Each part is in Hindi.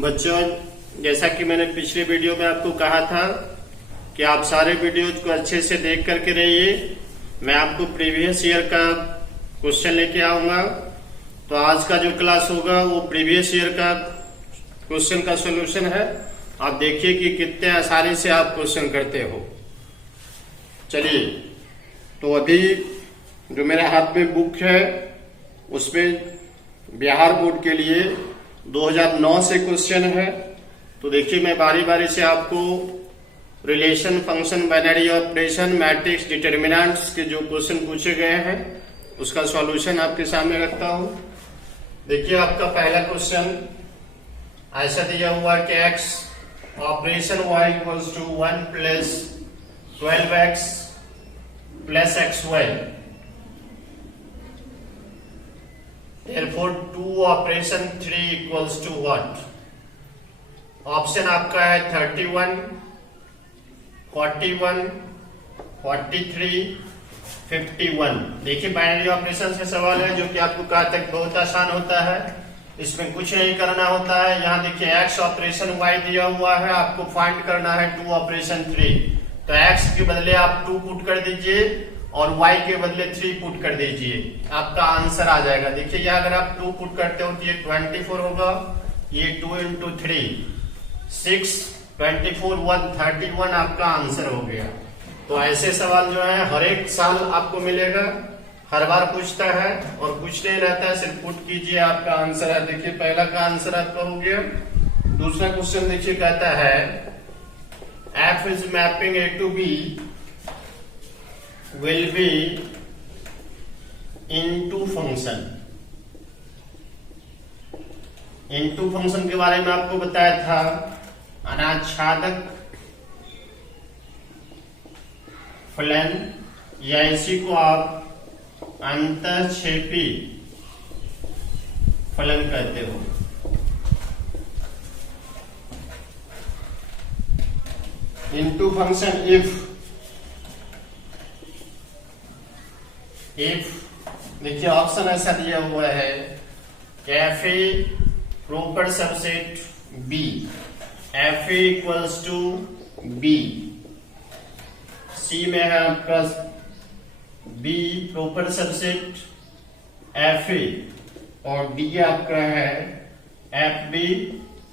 बच्चों, जैसा कि मैंने पिछले वीडियो में आपको कहा था कि आप सारे वीडियोज को अच्छे से देख करके रहिए। मैं आपको प्रीवियस ईयर का क्वेश्चन लेके आऊंगा। तो आज का जो क्लास होगा वो प्रीवियस ईयर का क्वेश्चन का सॉल्यूशन है। आप देखिए कि कितने आसानी से आप क्वेश्चन करते हो। चलिए, तो अभी जो मेरे हाथ में बुक है उसमें बिहार बोर्ड के लिए 2009 से क्वेश्चन है। तो देखिए, मैं बारी बारी से आपको relation, function, binary operation, matrix, determinants के जो क्वेश्चन पूछे गए हैं उसका सॉल्यूशन आपके सामने रखता हूं। देखिए, आपका पहला क्वेश्चन ऐसा दिया हुआ कि x operation y equals to 1 plus 12x plus xy, therefore 2 operation 3 equals to what? Option आपका है 31, 41, 43, 51। देखिए, बाइनरी ऑपरेशन से सवाल है जो कि आपको कहा तक बहुत आसान होता है। इसमें कुछ नहीं करना होता है। यहाँ देखिए, x ऑपरेशन y दिया हुआ है, आपको फाइंड करना है 2 ऑपरेशन 3। तो x के बदले आप 2 पुट कर दीजिए और y के बदले 3 पुट कर दीजिए, आपका आंसर आ जाएगा। देखिए, यहाँ अगर आप 2 पुट करते हो तो ये 24 होगा, ये 2 इंटू 3 6, 24 131 आपका आंसर हो गया। तो ऐसे सवाल जो है हर एक साल आपको मिलेगा, हर बार पूछता है और कुछ नहीं रहता है, सिर्फ पुट कीजिए, आपका आंसर है। देखिए, पहला का आंसर आपका हो गया। दूसरा क्वेश्चन देखिए, कहता है f is mapping A to B will be into function। into function के बारे में आपको बताया था, अनाच्छादक फलन या इसी को आप अंतःक्षेपी फलन कहते हो। इनटू फंक्शन इफ देखिए, ऑप्शन ऐसा दिया हुआ है F A proper subset B, F A equals to B. C में है आपका B proper subset F A और डी आपका है F B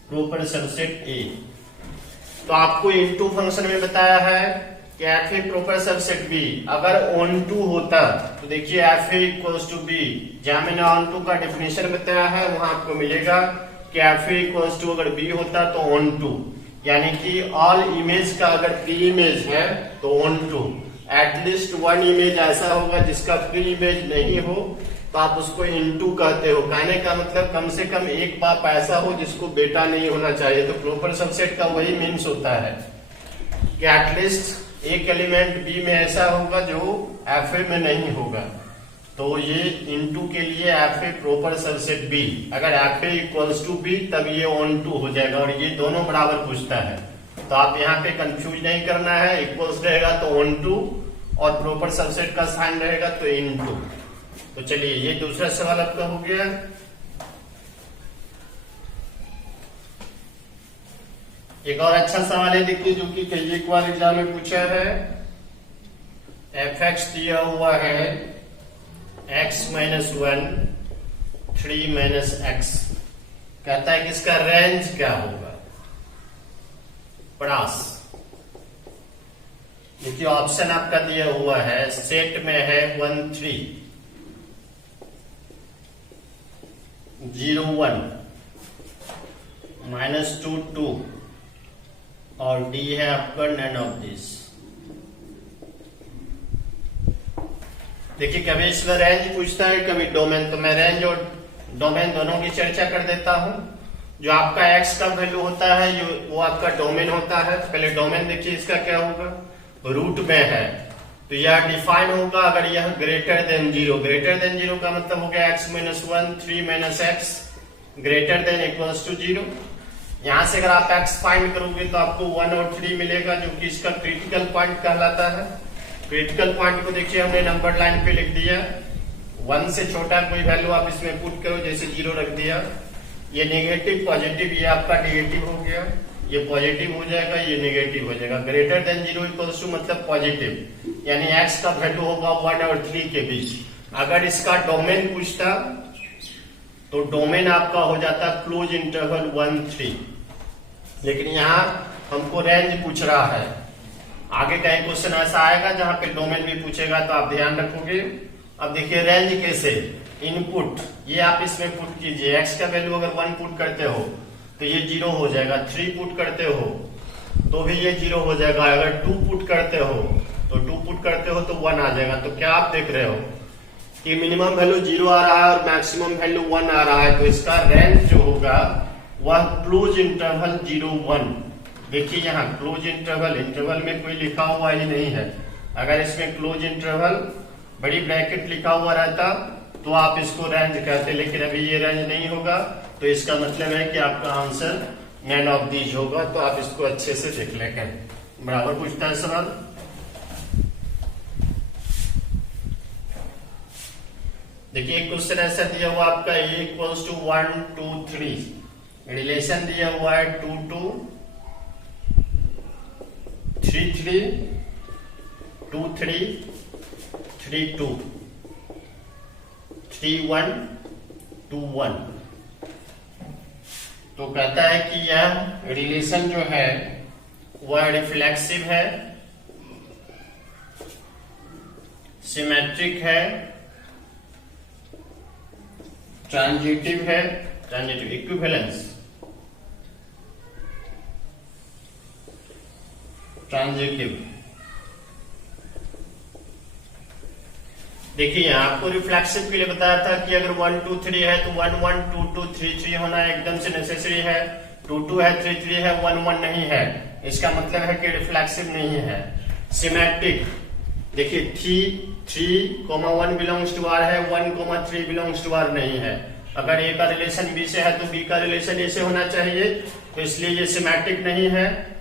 proper subset A. तो आपको इनटू फंक्शन में बताया है कि F A proper subset B अगर ऑन टू होता तो देखिए F A equals to B, जहां मैंने ऑन टू का डेफिनेशन बताया है वहां आपको मिलेगा कि एफ ए इक्वल्स टू अगर बी होता तो ऑन टू, यानी कि ऑल इमेज का अगर प्री इमेज है तो ऑन टू। एटलीस्ट 1 इमेज ऐसा होगा जिसका प्री इमेज नहीं हो तो आप उसको इनटू कहते हो। कहने का मतलब कम से कम एक बाप ऐसा हो जिसको बेटा नहीं होना चाहिए। तो प्रॉपर सबसेट का वही मीन्स होता है कि एटलीस्ट एक एलिमेंट बी में ऐसा होगा जो एफ ए में नहीं होगा। तो ये इनटू के लिए F A proper subset B, अगर F A equals to B तब ये ऑन टू हो जाएगा और ये दोनों बराबर पूछता है। तो आप यहाँ पे कंफ्यूज नहीं करना है, इक्वल्स रहेगा तो ऑन टू और प्रॉपर सबसेट का साइन रहेगा तो इनटू। तो चलिए, ये दूसरा सवाल आपका हो गया। एक और अच्छा सवाल है, देखिए, जो कि कई एक बार एग्जाम में पूछा है। एफ एक्स दिया हुआ है x माइनस 1 3 माइनस एक्स, कहता है कि इसका रेंज क्या होगा? पड़ास। देखिए, ऑप्शन आपका दिया हुआ है, सेट में है 1 3, 0 1, माइनस 2 2 और डी है आपका नन ऑफ दिस। देखिए, कभी इसमें रेंज पूछता है, कभी डोमेन। तो मैं रेंज और डोमेन दोनों की चर्चा कर देता हूं। जो आपका x का वैल्यू होता है वो आपका डोमेन होता है। पहले डोमेन देखिए, इसका क्या होगा, रूट में है तो यह डिफाइन होगा अगर यह ग्रेटर देन 0। ग्रेटर देन 0 का मतलब हो गया x minus 1 3 minus X greater than equals to 0। यहां से अगर आप x फाइंड करोगे तो आपको 1 और 3 मिलेगा, जो कि इसका क्रिटिकल पॉइंट कहलाता है। क्रिटिकल पॉइंट को देखिए, हमने नंबर लाइन पे लिख दिया। 1 से छोटा कोई वैल्यू आप इसमें पुट करो, जैसे 0 रख दिया ये नेगेटिव पॉजिटिव, ये आपका नेगेटिव हो गया, ये पॉजिटिव हो जाएगा, ये नेगेटिव हो जाएगा। ग्रेटर देन 0 इक्वल्स टू मतलब पॉजिटिव, यानी x का वैल्यू होगा 1 और 3 के बीच। अगर इसका डोमेन पूछता तो डोमेन आपका हो जाता क्लोज इंटरवल 1 3, लेकिन यहाँ हमको रेंज पूछ रहा है। आगे कहीं क्वेश्चन ऐसा आएगा जहां पे डोमेन भी पूछेगा तो आप ध्यान रखोगे। अब देखिए रेंज कैसे, इनपुट ये आप इसमें पुट कीजिए, x का वैल्यू अगर 1 पुट करते हो तो ये 0 हो जाएगा, 3 पुट करते हो तो भी ये 0 हो जाएगा, अगर 2 पुट करते हो तो 2 पुट करते हो तो 1 आ जाएगा। तो क्या आप देख रहे हो कि मिनिमम वैल्यू 0 आ रहा है और मैक्सिमम वैल्यू 1 आ रहा है, तो इसका रेंज जो होगा वह क्लोज इंटरवल 0 1। देखिए यहाँ क्लोज इंटरवल, इंटरवल में कोई लिखा हुआ ही नहीं है। अगर इसमें क्लोज इंटरवल बड़ी ब्रैकेट लिखा हुआ रहता तो आप इसको रेंज कहते, लेकिन अभी ये रेंज नहीं होगा, तो इसका मतलब है कि आपका आंसर नैन ऑफ दीज होगा। तो आप इसको अच्छे से देख लेंगे। बराबर पूछता है सवाल। देखिए क्वेश्चन ऐसा दिया हुआ आपका a इक्वल्स टू 1 2 3, रिलेशन दिया हुआ है 2 2 3 3 2 3 3 2 3 1 2 1। तो कहता है कि यह रिलेशन जो है वह रिफ्लेक्सिव है, सिमेट्रिक है, ट्रांजिटिव है, ट्रांजिटिव इक्विवेलेंस, ट्रांजिटिव। देखिए आपको रिफ्लेक्सिव के लिए बताया था कि अगर 1 2 3 है तो 1 1 2 2 3 3 होना एकदम से नेसेसरी है, 2 2 है 3 3 है 1 1 नहीं है, इसका मतलब है कि रिफ्लेक्सिव नहीं है। सिमेट्रिक, देखिए 3 1 बिलोंग्स टू आर है, 1 3 बिलोंग्स टू आर नहीं है। अगर ए का रिलेशन बी से है तो बी का रिलेशन ए से होना चाहिए, तो इसलिए ये सिमेट्रिक नहीं है।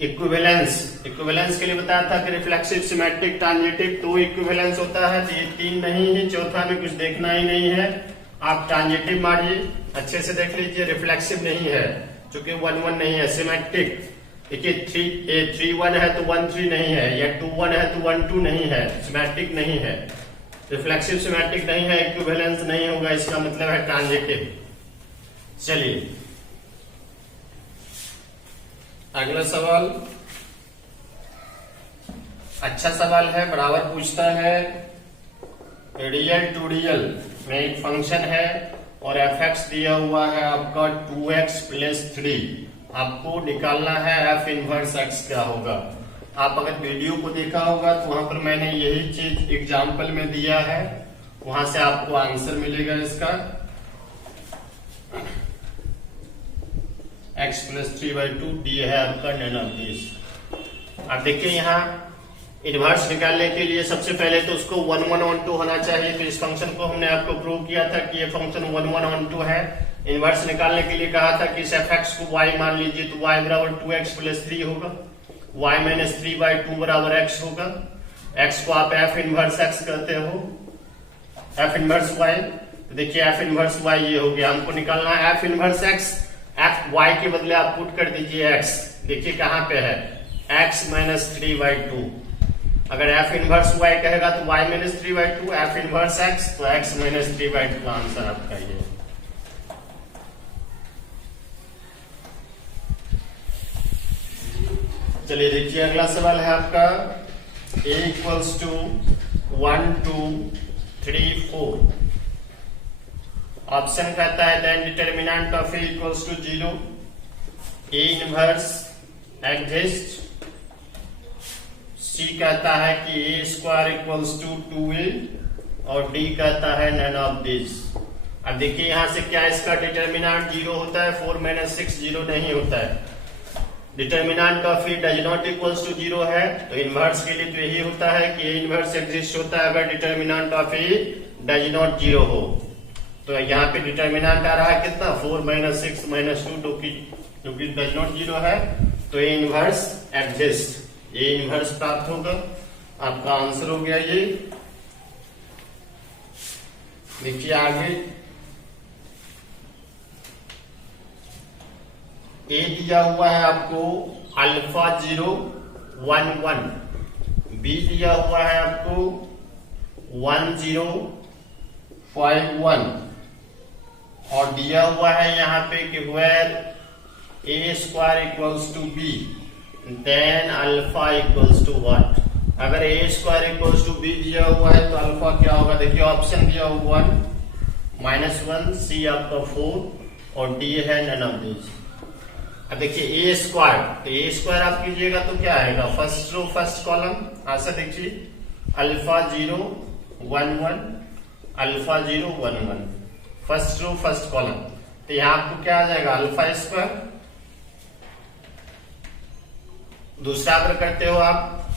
इक्विवेलेंस, इक्विवेलेंस के लिए बताया था कि रिफ्लेक्सिव सिमेट्रिक ट्रांजिटिव तो इक्विवेलेंस होता है, तो ये 3 नहीं है, चौथा में कुछ देखना ही नहीं है, आप ट्रांजिटिव मारिए, अच्छे से देख लीजिए। रिफ्लेक्सिव नहीं है क्योंकि 1 1 नहीं है। सिमेट्रिक, देखिए 3 1 है तो 1 3 नहीं है, या 2 1 है तो 1 2 नहीं है, सिमेट्रिक नहीं है। रिफ्लेक्सिव सिमेट्रिक नहीं है, इक्विवेलेंस नहीं होगा, इसका मतलब है ट्रांजिटिव। चलिए अगला सवाल, अच्छा सवाल है, बराबर पूछता है। रियल टू रियल में एक फंक्शन है और f(x) दिया हुआ है आपका 2x + 3, आपको निकालना है f इनवर्स x क्या होगा। आप अगर वीडियो को देखा होगा तो वहां पर मैंने यही चीज एग्जाम्पल में दिया है, वहां से आपको आंसर मिलेगा इसका। x + 3/2 डी है आपका नैन ऑफ दिस। अब देखिए यहाँ इनवर्स निकालने के लिए सबसे पहले तो उसको 1 1 on 2 होना चाहिए, तो इस फंक्शन को हमने आपको प्रूव किया था कि ये फंक्शन 1 1 on 2 है। इनवर्स निकालने के लिए कहा था कि इस f(x) को y मान लीजिए, तो y बराबर 2x + 3 होगा, y - 3/2 बराबर x होगा। x को आप f इनवर्स x कहते हो, f इनवर्स y। तो देखिए f इनवर्स y ये हो गया, हमको निकालना है f inverse x। f y के बदले आप पुट कर दीजिए x, देखिए कहां पे है, x - 3/2। अगर f इनवर्स y कहेगा तो y - 3/2, f इनवर्स x तो x - 3/2 का आंसर आपका ये। चलिए देखिए अगला सवाल है आपका a = 1 2 3 4। ऑप्शन कहता है then determinant of a = 0, a inverse exist, C कहता है कि a² = 2a, और D कहता है none of these। अब देखिए यहां से क्या इसका डिटरमिनेंट 0 होता है, 4 - 6 0 नहीं होता है। Determinant of a does not equals to 0 है, तो इनवर्स के लिए तो यही होता है कि a इनवर्स एग्जिस्ट होता है अगर determinant of a does not 0 हो। तो यहाँ पे डिटरमिनेंट आ रहा है कितना, 4 - 6 - 2, जो कि डज नॉट 0 है, तो a इनवर्स एग्जिस्ट, ये इनवर्स प्राप्त होगा, आपका आंसर हो गया ये। देखिए आगे ए दिया हुआ है आपको अल्फा 0 1 1, बी दिया हुआ है आपको 1 0 5 1, और दिया हुआ है यहाँ पे कि where A square equals to B then alpha equals to what. अगर A square equals to B दिया हुआ है तो अल्फा क्या होगा, देखिए ऑप्शन दिया हुआ 1 -1, सी आपका 4 और डी है नन ऑफ दिस। अब देखिए ए स्क्वायर, तो ए स्क्वायर आप कीजिएगा तो क्या आएगा, फर्स्ट रो फर्स्ट कॉलम, ऐसा देखिए alpha 0 1 1 alpha 0 1 1, first row first column. तो यहां आपको क्या आ जाएगा अल्फा स्क्वायर। दूसरा अगर करते हो आप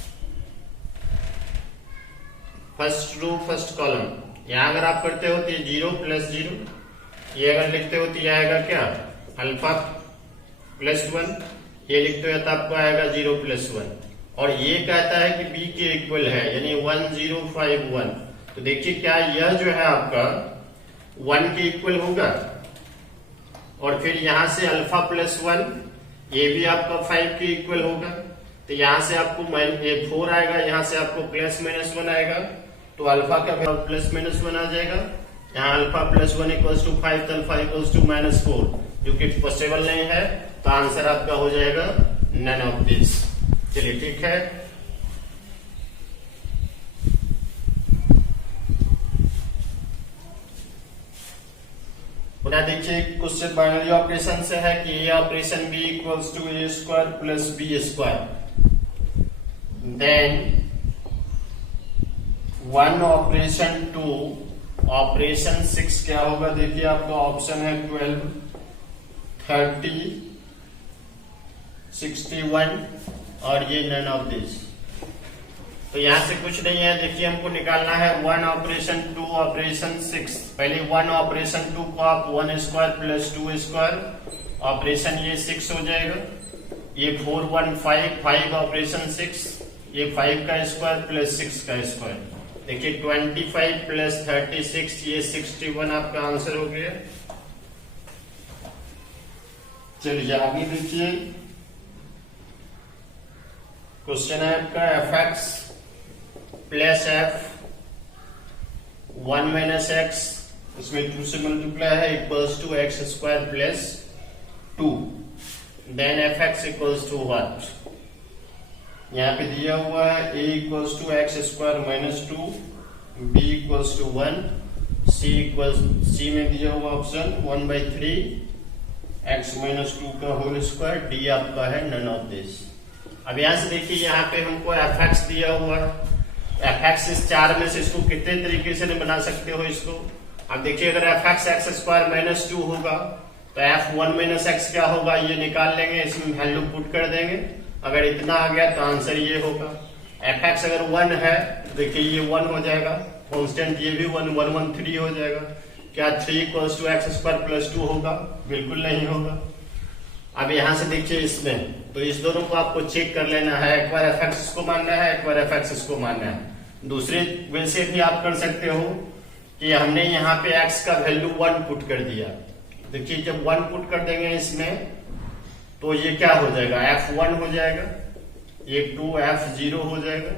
फर्स्ट रो फर्स्ट कॉलम, यहां अगर आप करते हो तो 0 + 0, ये अगर लिखते हो तो यह आएगा क्या अल्फा +1, ये लिखते हो तो आपको आएगा 0 + 1, और ये कहता है कि b के इक्वल है यानी 1 0 5 1। तो देखिए क्या यह जो है आपका 1 के इक्वल होगा, और फिर यहां से अल्फा +1 ये भी आपका 5 के इक्वल होगा। तो यहां से आपको 4 आएगा, यहां से आपको +-1 आएगा, तो अल्फा का +-1 आ जाएगा। यहाँ अल्फा +1 = 5 तो अल्फा = -4, जो कि पॉसिबल नहीं है, तो आंसर आपका हो जाएगा नन ऑफ दिस। चलिए ठीक है। पुनः देखिए क्वेश्चन बाइनरी ऑपरेशन से है कि A operation b = a² + b², then 1 operation 2 operation 6 क्या होगा, देखिए आपका ऑप्शन है 12 30 61 और ये नन ऑफ दिस। तो यहां से कुछ नहीं है, देखिए हमको निकालना है 1 ऑपरेशन 2 ऑपरेशन 6। पहले 1 ऑपरेशन 2 को आप 1² + 2² ऑपरेशन ये 6 हो जाएगा, ये 4 1 5 5 ऑपरेशन 6, ये 5 का स्क्वायर + 6 का स्क्वायर। देखिए 25 + 36 ये 61 आपका आंसर हो गया। चलिए आगे देखिए क्वेश्चन है आपका fx + f 1 - x, उसमें 2 से मल्टीप्लाई है = x² + 2, देन fx = what। यहाँ पे दिया हुआ है a = x² - 2, b = 1, c में दिया हुआ ऑप्शन 1/3 x - 2 का होल स्क्वायर, डी आपका है नन ऑफ दिस। अब यहां से देखिए यहाँ पे हमको fx दिया हुआ है, fx इस 4 में से इसको कितने तरीके से बना सकते हो इसको। अब देखिए अगर fx x² - 2 होगा तो f1 - x क्या होगा, ये निकाल लेंगे, इसमें वैल्यू पुट कर देंगे, अगर इतना आ गया तो आंसर ये होगा। fx अगर 1 है देखिए ये 1 हो जाएगा, कांस्टेंट ये भी 1 1 1 3 हो जाएगा। क्या 3 = x² + 2 होगा, बिल्कुल नहीं होगा। अब यहां से देखिए इसमें, तो इस दोनों को आपको चेक कर लेना है, एक बार fx को मानना है, एक बार fx इसको मानना है। दूसरे वे से भी आप कर सकते हो कि हमने यहाँ पे x का वैल्यू 1 पुट कर दिया, देखिए जब 1 पुट कर देंगे इसमें तो ये क्या हो जाएगा f1 हो जाएगा, ये 2 f0 हो जाएगा,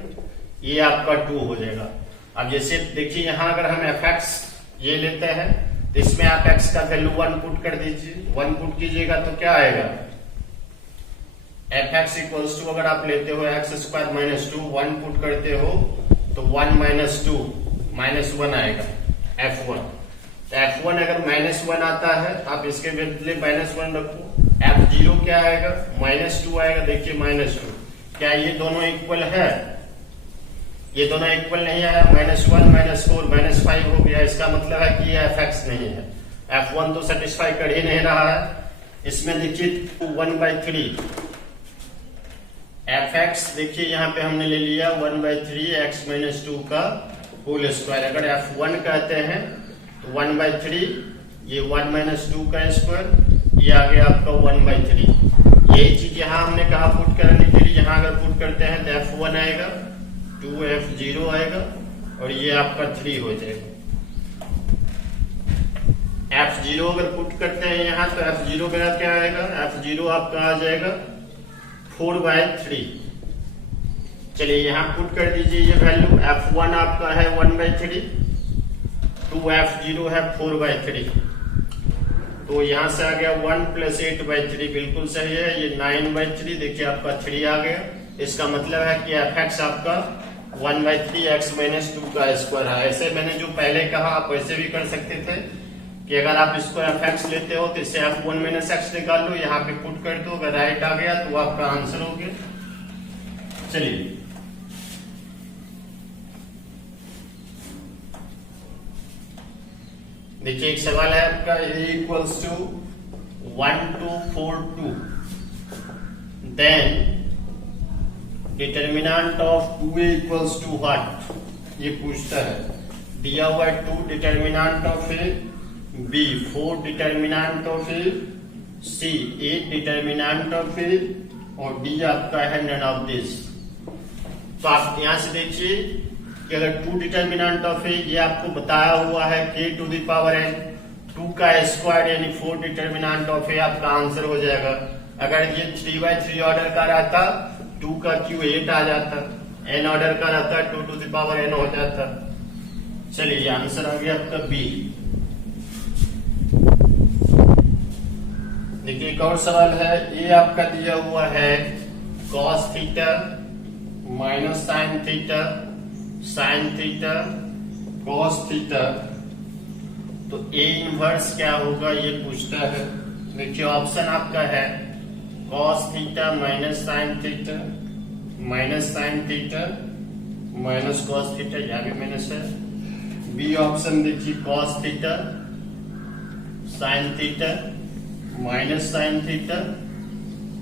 ये आपका 2 हो जाएगा। अब जैसे देखिए यहाँ अगर हम fx ये लेते हैं तो इसमें आप x का वैल्यू 1 पुट कर दीजिए, 1 पुट कीजिएगा तो क्या आएगा fx = अगर आप लेते हो x² - 2, 1 पुट करते हो तो 1 - 2 -1 आएगा f1। तो f1 अगर -1 आता है आप इसके बदले -1 रखो, f0 क्या आएगा -2 आएगा, देखिए -2। क्या ये दोनों इक्वल है, ये दोनों इक्वल नहीं आया, -1 -4 -5 हो गया, इसका मतलब है कि ये fx नहीं है, f1 तो सेटिस्फाई कर ही नहीं रहा है। इसमें देखिए 1/3 fx, देखिए यहाँ पे हमने ले लिया 1/3 x - 2 का होल स्क्वायर। अगर f1 कहते हैं तो 1/3, ये 1 - 2 का स्क्वायर, ये आ गया आपका 1/3। यही चीज यहाँ हमने कहा पुट करने के लिए, यहाँ अगर पुट करते हैं तो f1 आएगा, 2 f0 आएगा और ये आपका 3 हो जाएगा। F0 अगर पुट करते हैं यहाँ तो F0 मेरा क्या आएगा, F0 आपका आ जाएगा 4/3। चलिए यहाँ पुट कर दीजिए ये वैल्यू, F1 आपका है 1/3, 2F0 है 4/3, तो यहाँ से आ गया 1 + 8/3 बिल्कुल सही है, ये 9/3, देखिए आपका 3 आ गया। इसका मतलब है कि fx आपका 1/3 x - 2 का स्क्वायर है। ऐसे मैंने जो पहले कहा आप वैसे भी कर सकते थे कि अगर आप इसको fx लेते हो तो इससे f1 - x निकाल लो, यहाँ पे पुट कर दो, अगर राइट आ गया तो आपका आंसर हो गया। चलिए देखिए एक सवाल है आपका, a = 1 2 4 2, then determinant of 2a = what, ये पूछता है। दिया हुआ 2 determinant of a, b 4 determinant of a, c 8 determinant of a, और d आपका है नन ऑफ दिस। तो आप यहां से देखिए कि अगर 2 डिटर्मिनेंट ऑफ a, ये आपको बताया हुआ है k⁴n, 2 का स्क्वायर यानी 4 डिटर्मिनेंट ऑफ a आपका आंसर हो जाएगा। अगर ये 3/3 ऑर्डर का रहता 2 का क्यू 8 आ जाता, n ऑर्डर का रहता 2⁴n हो जाता। चलिए आंसर आ गया आपका बी। देखिए एक और सवाल है, ये आपका दिया हुआ है cos θ - sin θ sin θ cos θ, तो A इनवर्स क्या होगा ये पूछता है। देखिए ऑप्शन आपका है cos θ - sin θ sin θ cos θ, यहाँ भी माइनस है। बी ऑप्शन देखिए cos θ sin θ sin θ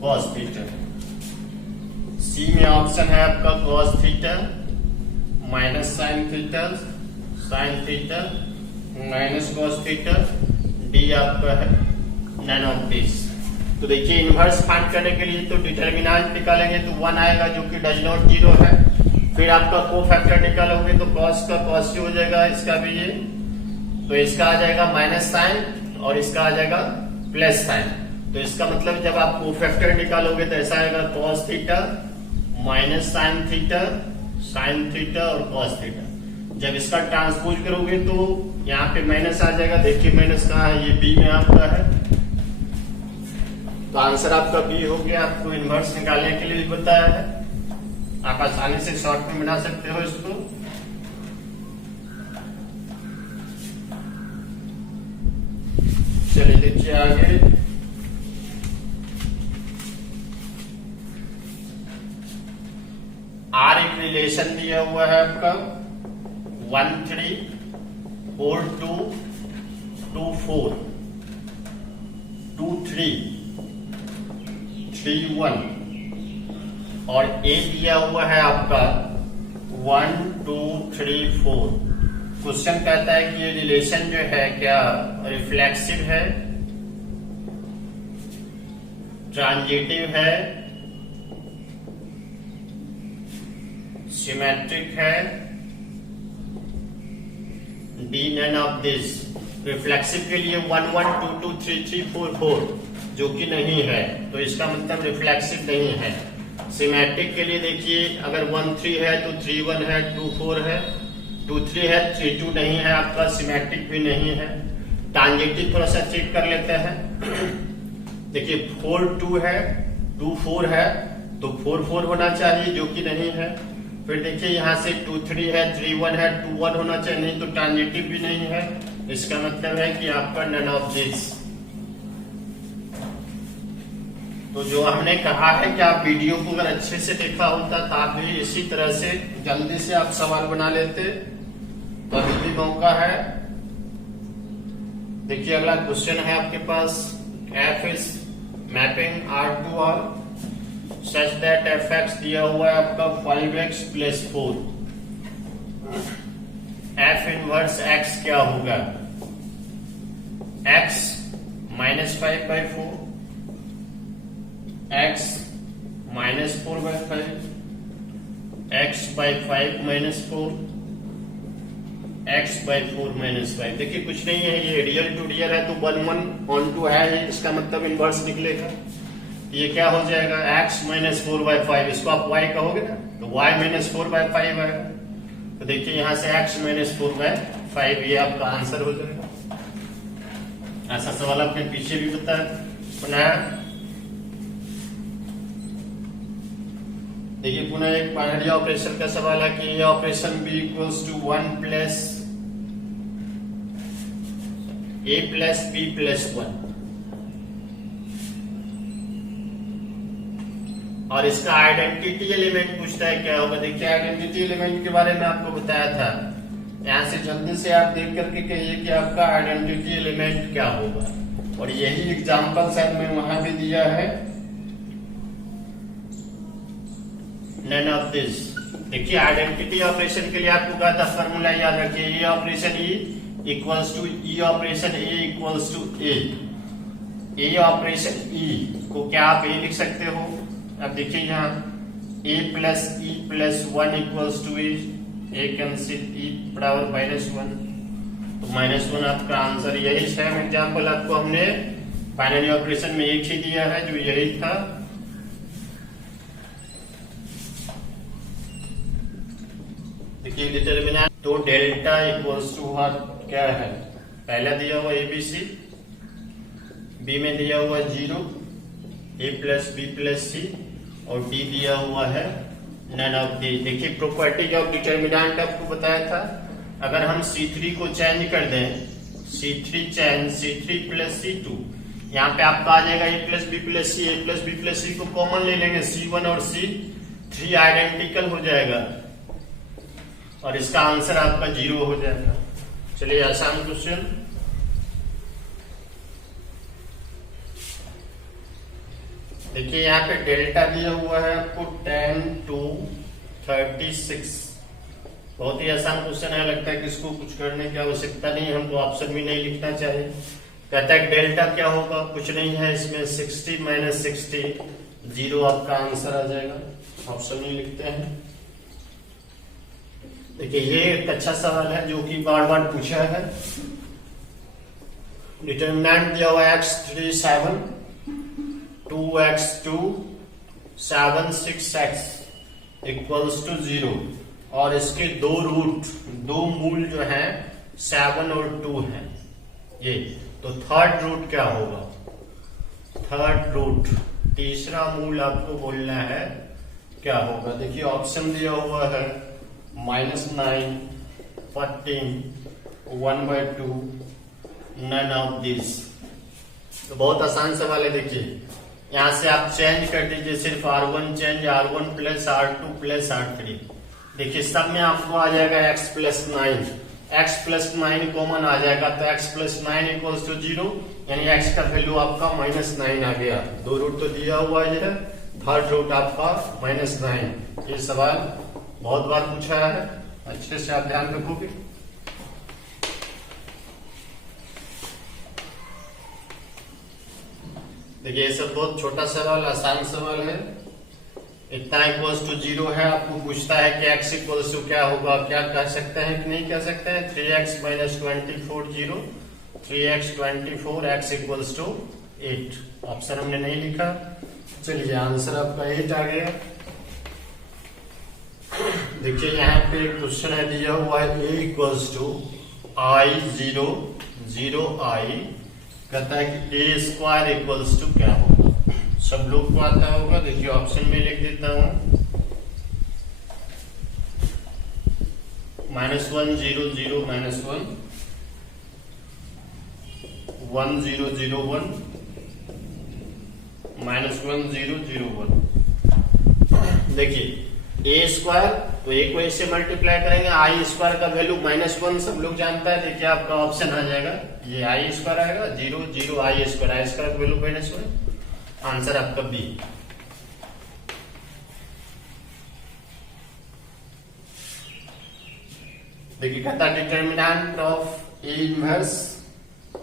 cos θ। सी में ऑप्शन है आपका cos θ sin θ sin θ cos θ, D आपका है नन ऑफ दिस। तो देखिए इनवर्स फाइंड करने के लिए तो डिटर्मिनेंट निकालेंगे तो 1 आएगा जो कि डज नॉट 0 है, फिर आपका कोफैक्टर निकालोगे तो cos का cos हो जाएगा, इसका भी ये, तो इसका आ जाएगा माइनस साइन और इसका आ जाएगा प्लस साइन। तो इसका मतलब जब आप कोफैक्टर निकालोगे तो ऐसा आएगा cos θ - sin θ और cos θ। जब इसका ट्रांसपोज करोगे तो यहाँ पे माइनस आ जाएगा, देखिए माइनस कहाँ है, ये बी में आपका है, तो आंसर आपका बी हो गया। आपको इनवर्स निकालने के लिए भी बताया है, आप आसानी से शॉर्ट में बना सकते हो इसको। चलिए देखिए आगे, आर एक रिलेशन दिया हुआ है आपका 1 3 4 2 2 4 2 3 3 1, और ए दिया हुआ है आपका 1 2 3 4। क्वेश्चन कहता है कि ये रिलेशन जो है क्या रिफ्लेक्सिव है, ट्रांजिटिव है, सिमेट्रिक है, D none of this. Reflexive के लिए 1 1 2 2 3 3 4 4 जो कि नहीं है, तो इसका मतलब रिफ्लेक्सिव नहीं है। सिमेट्रिक के लिए देखिए अगर 1 3 है तो 3 1 है, 2 4 है, 2 3 है, 3 2 नहीं है आपका, सिमेट्रिक भी नहीं है। ट्रांजिटिव थोड़ा सा चेक कर लेते हैं। देखिए 4 2 है, 2 4 है, तो 4 4 होना चाहिए जो कि नहीं है। फिर देखिए यहाँ से 2 3 है, 3 1 है, 2 1 होना चाहिए, नहीं तो ट्रांजिटिव भी नहीं है। इसका मतलब है कि आपका नन ऑफ दिस। तो जो हमने कहा है कि आप वीडियो को अगर अच्छे से देखा होता तो आप भी इसी तरह से जल्दी से आप सवाल बना लेते, तो अभी भी मौका है। देखिए अगला क्वेश्चन है आपके पास, F is mapping R to R such that fx दिया हुआ है आपका 5x + 4। f इनवर्स x क्या होगा, x -5/4, x -4/5, x/5 - 4, x by 4 minus 5। देखिए कुछ नहीं है, ये रियल टू रियल है तो 1 1 ऑन टू है, इसका मतलब इनवर्स निकलेगा। ये क्या हो जाएगा, x माइनस 4 बाई 5, इसको आप y कहोगे ना, तो y माइनस 4 बाई 5 आएगा। तो देखिए यहां से x माइनस 4 बाई 5, ये आपका आंसर हो जाएगा। ऐसा सवाल आपने पीछे भी बनाया। देखिए पुनः एक बाइनरी ऑपरेशन का सवाल है कि ये operation b equals to 1 plus a plus b plus 1, और इसका आइडेंटिटी एलिमेंट पूछता है क्या होगा। देखिए आइडेंटिटी एलिमेंट के बारे में आपको बताया था, यहां से जल्दी से आप देख करके कहिए कि आपका आइडेंटिटी एलिमेंट क्या होगा, और यही एग्जांपल शायद मैं वहां भी दिया है, नन ऑफ दिस। देखिए आइडेंटिटी ऑपरेशन के लिए आपको कहा था फॉर्मूला याद रखिए, A operation E equals to E operation A equals to A. A operation E को क्या आप ए लिख सकते हो, अब देखिए यहाँ a plus E plus 1 equals to A cancel E बराबर -1, तो -1 आपका आंसर। यही सेम एग्जांपल आपको हमने बाइनरी ऑपरेशन में एक ही दिया है जो यही था। देखिए डिटरमिनेंट, तो डेल्टा इक्वल्स टू क्या है, पहला दिया हुआ एबीसी, बी में दिया हुआ 0, ए प्लस बी प्लस सी, और डी दिया हुआ है नन ऑफ दी। देखिए प्रॉपर्टी ऑफ डिटरमिनेंट आपको बताया था, अगर हम C3 को चेंज कर दें, C3 change C3 plus C2, यहाँ पे आपका आ जाएगा ए प्लस बी प्लस सी, ए प्लस बी प्लस सी को कॉमन ले लेंगे, C1 और C3 आइडेंटिकल हो जाएगा, और इसका आंसर आपका 0 हो जाएगा। चलिए आसान क्वेश्चन, देखिए यहाँ पे डेल्टा दिया हुआ है आपको 10 to 36, बहुत ही आसान क्वेश्चन है, लगता है कि इसको कुछ करने की आवश्यकता नहीं, हमको ऑप्शन भी नहीं लिखना चाहिए। कहता है डेल्टा क्या होगा, कुछ नहीं है इसमें, 60 माइनस 60, 0 आपका आंसर आ जाएगा, ऑप्शन नहीं लिखते हैं। देखिए ये एक अच्छा सवाल है जो कि बार बार पूछा है। डिटरमिनेंट दिया हुआ x3 7, 2x2 7 6x equals to 0, और इसके दो मूल जो है 7 और 2 है ये, तो थर्ड रूट क्या होगा, थर्ड रूट तीसरा मूल आपको बोलना है क्या होगा। देखिए ऑप्शन दिया हुआ है -9, 14, 1/2, नन ऑफ दिस। तो बहुत आसान सवाल है। देखिए यहां से आप चेंज कर दीजिए, सिर्फ R1 change, R1 plus R2 plus R3। देखिए सब में आपको आ जाएगा x plus 9, x plus 9 common आ जाएगा, तो x प्लस 9 इक्वल्स टू 0, यानी x का वैल्यू आपका -9 आ गया। दो रूट तो दिया हुआ है, थर्ड रूट आपका -9। ये सवाल बहुत बार पूछा है, अच्छे से आप ध्यान रखोगे। देखिए ये सब बहुत छोटा सवाल, आसान सवाल है। इतना इक्वल्स टू 0 है, आपको पूछता है कि x इक्वल्स टू क्या होगा, क्या कह सकते हैं कि नहीं कह सकते हैं, 3x minus 24 0, 3x 24, x equals to 8। Option हमने नहीं लिखा, चलिए आंसर आपका 8 आ गया। देखिए यहाँ पे क्वेश्चन है दिया हुआ है a equals to I0 0 I, कहता है कि a स्क्वायर इक्वल्स टू क्या होगा, सब लोग को आता होगा। देखिए ऑप्शन में लिख देता हूं, -1 0 0 -1, 1 0 0 1, -1 0 0 1। देखिए ए स्क्वायर, तो ए को इससे मल्टीप्लाई करेंगे, आई स्क्वायर का वैल्यू -1 सब लोग जानता है। देखिए आपका ऑप्शन आ जाएगा, ये आई स्क्वायर आएगा, 0 0 आई स्क्वायर का वैल्यू -1, आंसर आपका बी। देखिए कहता है determinant of A inverse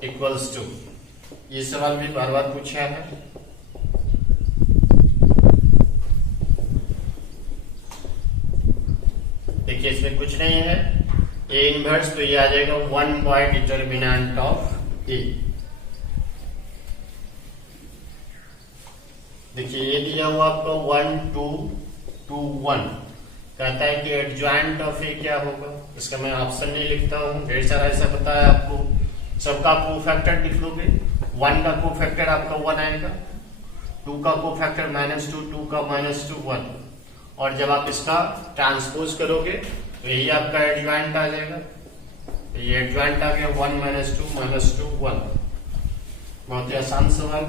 equals to, ये सवाल भी बार बार पूछा है। देखिए इसमें कुछ नहीं है, ए इनवर्स, तो ये आ जाएगा 1 बाय डिटर्मिनेंट ऑफ ए। देखिए ये दिया हुआ आपको 1 2 2 1, कहता है कि एडजॉइंट ऑफ ए क्या होगा। इसका मैं ऑप्शन नहीं लिखता हूँ, ढेर सारा ऐसा बताया आपको। सबका कोफैक्टर लिख लोगे। 1 का कोफैक्टर आपका 1 आएगा, 2 का कोफैक्टर -2, 2 का -2 1, और जब आप इसका ट्रांसपोज करोगे तो यही आपका एडजॉइंट आ जाएगा। तो ये एडजॉइंट आ गया 1 -2 1। बहुत ही आसान सवाल।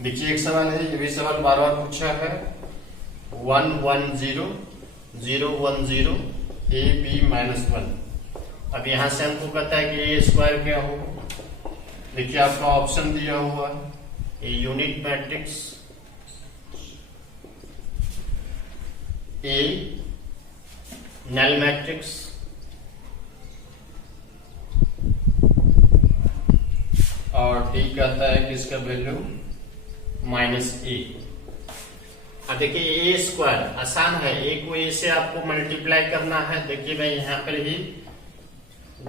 देखिए एक सवाल है, ये भी सवाल बार बार पूछा है। 1 1 0 0 1 0 a b -1। अब यहां से हमको कहता है कि ए स्क्वायर क्या होगा। देखिए आपका ऑप्शन दिया हुआ है a unit matrix, A null matrix, और डी कहता है कि इसका वैल्यू -a। अब देखिए ए स्क्वायर आसान है, ए को ए से आपको मल्टीप्लाई करना है। देखिए मैं यहां पर ही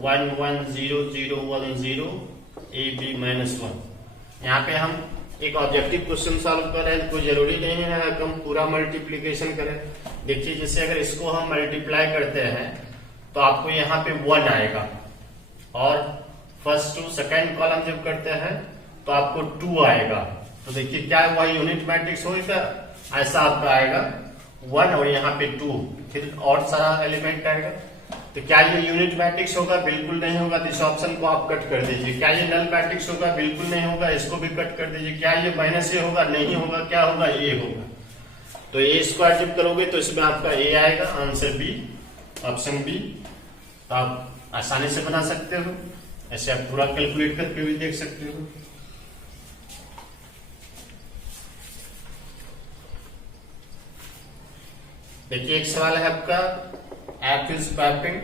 1 1 0 0 1 0 a b -1, यहाँ पे हम एक ऑब्जेक्टिव क्वेश्चन सॉल्व कर रहे हैं, कोई जरूरी नहीं है कि हम पूरा मल्टीप्लीकेशन करें। देखिए जैसे अगर इसको हम मल्टीप्लाई करते हैं तो आपको यहाँ पे 1 आएगा, और फर्स्ट टू सेकेंड कॉलम जब करते हैं तो आपको 2 आएगा। तो देखिए क्या हुआ, यूनिट मैट्रिक्स होगा, ऐसा आपका आएगा 1 और यहाँ पे 2, फिर और सारा एलिमेंट आएगा। तो क्या ये यूनिट मैट्रिक्स होगा? बिल्कुल नहीं होगा। तो इस ऑप्शन को आप कट कर दीजिए। क्या ये नल मैट्रिक्स होगा? बिल्कुल नहीं होगा, इसको भी कट कर दीजिए। क्या ये -a होगा? नहीं होगा। क्या होगा? a होगा। तो ए स्क्वायर जब करोगे तो इसमें आपका ए आएगा, आंसर बी, ऑप्शन बी। तो आप आसानी से बना सकते हो, ऐसे आप पूरा कैलकुलेट करके भी देख सकते हो। देखिए एक सवाल है आपका, f is mapping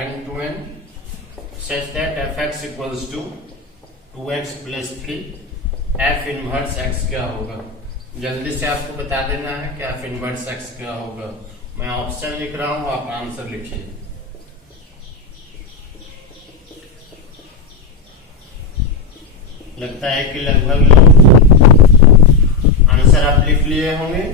n to n such that fx equals to 2x plus 3, f inverse x क्या होगा? जल्दी से आपको बता देना है कि f इनवर्स x क्या होगा। मैं ऑप्शन लिख रहा हूं, आप आंसर लिखिए। लगता है कि लगभग लोग आंसर आप लिख लिए होंगे।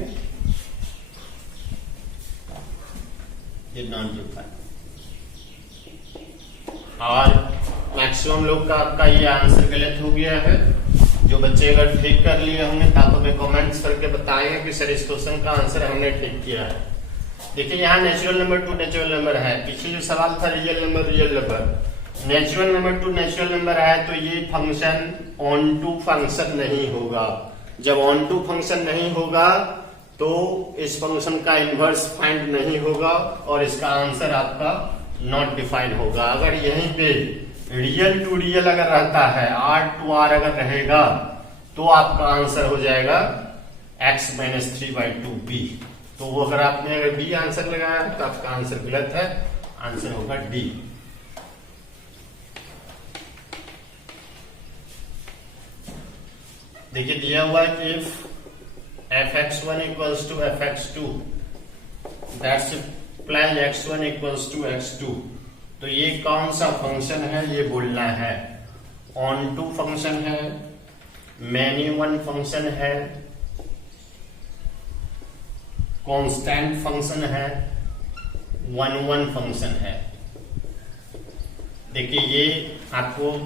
और मैक्सिमम लोग का आपका ये आंसर गलत हो गया है। जो बच्चे अगर ठीक कर लिए होंगे तो आप हमें कमेंट्स करके बताएंगे कि सर इस क्वेश्चन का आंसर हमने ठीक किया है। देखिए यहाँ natural number two natural number है, पीछे जो सवाल था real number real number, natural number two natural number है, तो ये फंक्शन ऑन टू फंक्शन नहीं होगा। जब ऑन टू फंक्शन नहीं होगा तो इस फंक्शन का इनवर्स फाइंड नहीं होगा और इसका आंसर आपका नॉट डिफाइंड होगा। अगर यहीं पे रियल टू रियल अगर रहता है, आर टू आर अगर रहेगा, तो आपका आंसर हो जाएगा x - 3/2b। तो वो अगर आपने अगर बी आंसर लगाया है तो आपका आंसर गलत है, आंसर होगा डी। देखिए दिया हुआ है कि if fx1 equals to fx2 that's imply x1 equals to x2, तो ये कौन सा फंक्शन है ये बोलना है। ऑन टू फंक्शन है, मैनी वन फंक्शन है, कांस्टेंट फंक्शन है, 1 फंक्शन है। देखिए ये आपको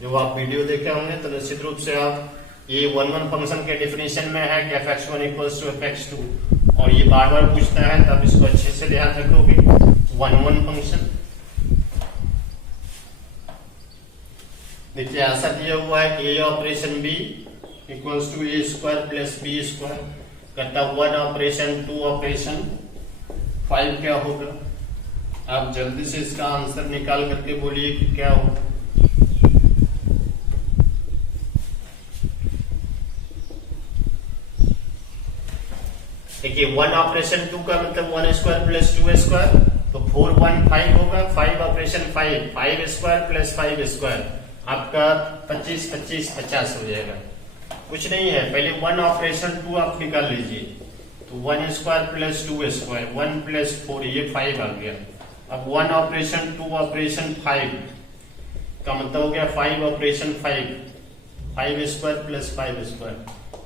जो आप वीडियो देखे होंगे तो निश्चित रूप से आप ये 1 फंक्शन के डेफिनेशन में है कि fx1 equals to fx2, और ये बार बार पूछता है तब इसको अच्छे से ध्यान रखोगे। 1 फंक्शन देखिए ऐसा दिया हुआ है कि a operation b equals to a square plus b square, करता 1 ऑपरेशन 2 ऑपरेशन 5 क्या होगा? आप जल्दी से इसका आंसर निकाल करके बोलिए कि क्या होगा। देखिए 1 ऑपरेशन 2 का मतलब 1 स्क्वायर प्लस 2 स्क्वायर, तो 4 1 5 होगा। 5 ऑपरेशन 5 स्क्वायर प्लस 5 स्क्वायर, आपका 25 25 50 हो जाएगा। कुछ नहीं है, पहले 1 ऑपरेशन 2 आप निकाल लीजिए, तो 1 स्क्वायर प्लस 2 स्क्वायर, 1 प्लस 4, ये 5 आ गया। अब 1 ऑपरेशन 2 ऑपरेशन 5 का मतलब हो गया 5 ऑपरेशन 5 स्क्वायर प्लस 5 स्क्वायर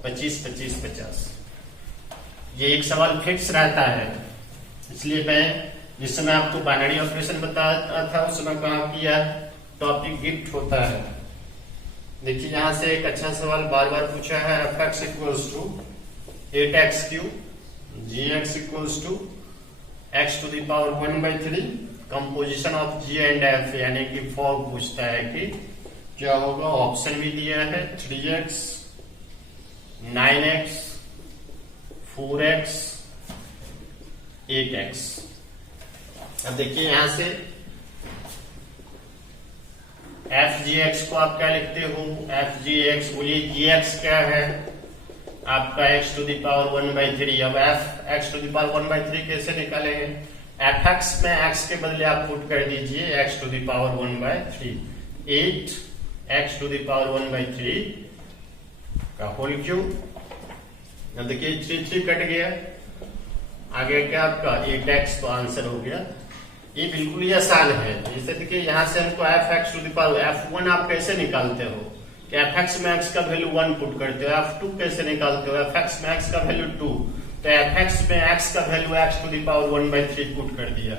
25 25 50। ये एक सवाल फिक्स रहता है, इसलिए मैं जिस समय आपको बाइनरी ऑपरेशन बताया था उस समय कहा किया टॉपिक गिफ्ट होता है। देखिए यहां से एक अच्छा सवाल बार बार पूछा है, f x equals to 8x³ g x equals to x to the power 1/3 composition of g and f, यानी कि फॉर्म पूछता है कि क्या होगा। ऑप्शन भी दिया है 3x 9x 4x 8x। अब देखिए यहां से एफ जी एक्स को आप क्या लिखते हो, एफ जी एक्स, बोलिए जी एक्स क्या है आपका x टू द पावर 1/3। अब f x to the power 1/3 कैसे निकालेंगे, एफ एक्स में x के बदले आप पुट कर दीजिए x to the power 1/3, 8 x to the power 1/3 का होल क्यूब। अब देखिए 3 कट गया, आगे क्या आपका 8x, तो आंसर हो गया। ये बिल्कुल ही आसान है। जैसे देखिए यहां से हमको f x to the power f1 आप कैसे निकालते हो कि एफ एक्स में x का वैल्यू 1 पुट करते हो, f2 कैसे निकालते हो, एफ एक्स में x का वैल्यू 2, तो एफ एक्स में x का value x to the power 1/3 put कर दिया,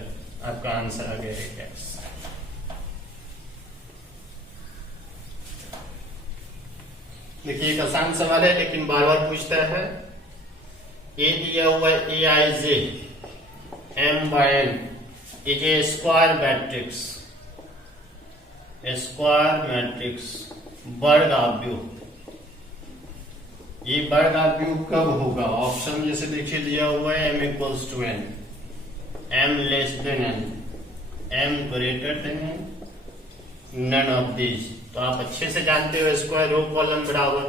आपका आंसर आ गया 8x। देखिए एक आसान सवाल है लेकिन बार बार पूछता है। ए दिया हुआ A I J M by N is a square matrix, वर्गाव्यूह। ये वर्गाव्यूह कब होगा, ऑप्शन जैसे देखिए दिया हुआ है m equals to n, m less than n, m greater than n, none of these. तो आप अच्छे से जानते हो स्क्वायर रो कॉलम बराबर,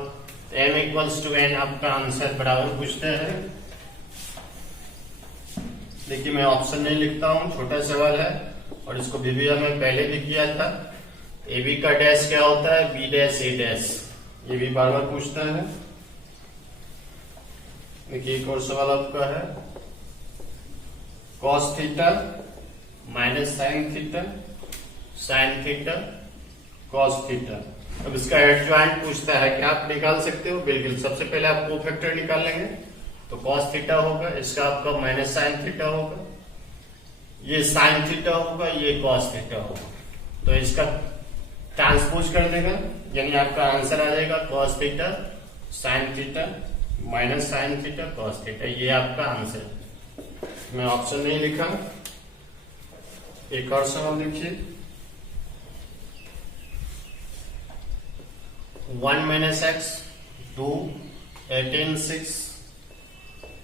m इक्वल्स टू n आपका आंसर बराबर पूछते हैं। देखिए मैं ऑप्शन नहीं लिखता हूं, छोटा सवाल है और इसको बीबीए में पहले भी किया था। ए बी का डैश क्या होता है, बी डैश ए डैश, ये भी बार बार पूछता है। देखिए एक और सवाल आपका है, cos theta minus sine theta, sine theta cos theta. अब इसका एडजॉइंट पूछता है कि आप निकाल सकते हो, बिल्कुल। सबसे पहले आप कोफैक्टर निकाल लेंगे तो कॉस थीटा होगा, इसका आपका माइनस साइन थीटा होगा, ये साइन थीटा होगा, ये कॉस थीटा होगा, तो इसका ट्रांसपोज कर देगा, यानी आपका आंसर आ जाएगा cos theta sine theta minus sine theta cos theta, ये आपका आंसर। मैं ऑप्शन नहीं लिखा। एक और सवाल देखिए, 1 माइनस एक्स 2 18 6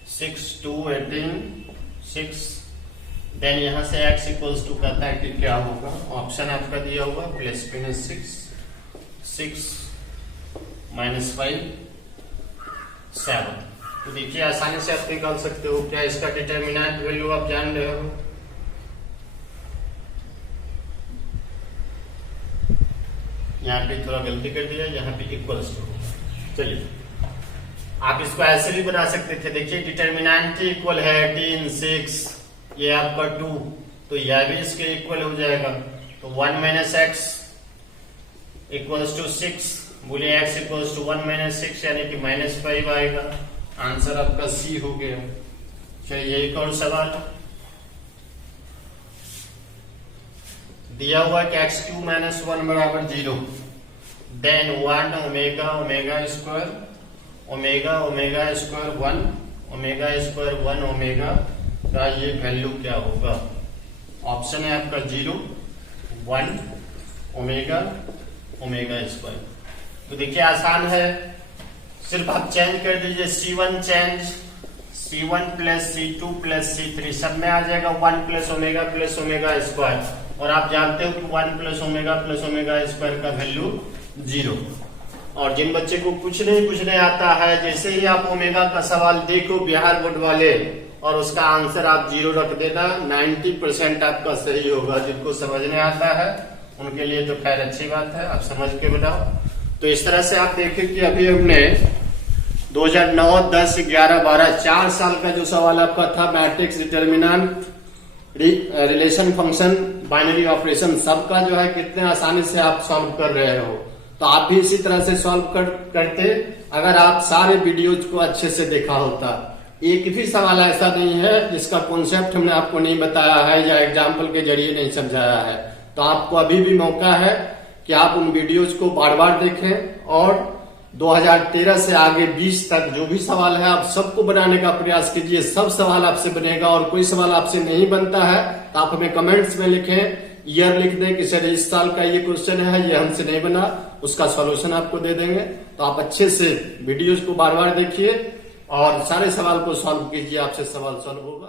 6 2 18 6, देन यहां से x इक्वल्स टू कहता है कि क्या होगा, ऑप्शन आपका दिया हुआ प्लस माइनस 6 माइनस 5 7। तो देखिए आसानी से आप निकाल सकते हो। क्या इसका डिटर्मिनेंट वैल्यू आप जान रहे हो, यहाँ पे थोड़ा गलती कर दिया, यहाँ पे इक्वल्स टू। चलिए आप इसको ऐसे भी बना सकते थे। देखिए डिटर्मिनेंट इक्वल है 18 6, ये आपका 2, तो यह भी इसके इक्वल हो जाएगा। तो 1 माइनस एक्स इक्वल्स टू 6, बोलिए x इक्वल्स टू 1 माइनस 6, यानी कि -5 आएगा। आंसर आपका सी हो गया। चलिए एक और सवाल दिया हुआ कि x³ माइनस 1 बराबर 0, then 1 omega omega square omega omega square 1 omega square 1 omega का ये वैल्यू क्या होगा। ऑप्शन है आपका 0 1 ओमेगा ओमेगा स्क्वायर। तो देखिए आसान है, सिर्फ आप चेंज कर दीजिए, C1 change C1 plus C2 plus C3 सब में आ जाएगा 1 प्लस ओमेगा स्क्वायर, और आप जानते हो कि 1 प्लस ओमेगा स्क्वायर का वैल्यू 0। और जिन बच्चे को कुछ नहीं पूछने आता है, जैसे ही आप ओमेगा का सवाल देखो बिहार बोर्ड वाले और उसका आंसर आप 0 रख देना, 90% आपका सही होगा। जिनको समझने आता है उनके लिए तो खैर अच्छी बात है, आप समझ के बताओ। तो इस तरह से आप देखें कि अभी हमने 2009, 10, 11, 12 4 साल का जो सवाल आपका था matrix determinant relation function, binary operation, सबका जो है कितने आसानी से आप सॉल्व कर रहे हो। तो आप भी इसी तरह से सॉल्व करते अगर आप सारे वीडियोज को अच्छे से देखा होता। एक भी सवाल ऐसा नहीं है जिसका कॉन्सेप्ट हमने आपको नहीं बताया है या एग्जाम्पल के जरिए नहीं समझाया है। तो आपको अभी भी मौका है कि आप उन वीडियोज को बार बार देखें और 2013 से आगे 20 तक जो भी सवाल है आप सबको बनाने का प्रयास कीजिए। सब सवाल आपसे बनेगा और कोई सवाल आपसे नहीं बनता है तो आप हमें कमेंट्स में लिखें, ईयर लिख दें कि सर इस साल का ये क्वेश्चन है, ये हमसे नहीं बना, उसका सॉल्यूशन आपको दे देंगे। तो आप अच्छे से वीडियोज को बार बार देखिए और सारे सवाल को सॉल्व कीजिए, आपसे सवाल सॉल्व होगा।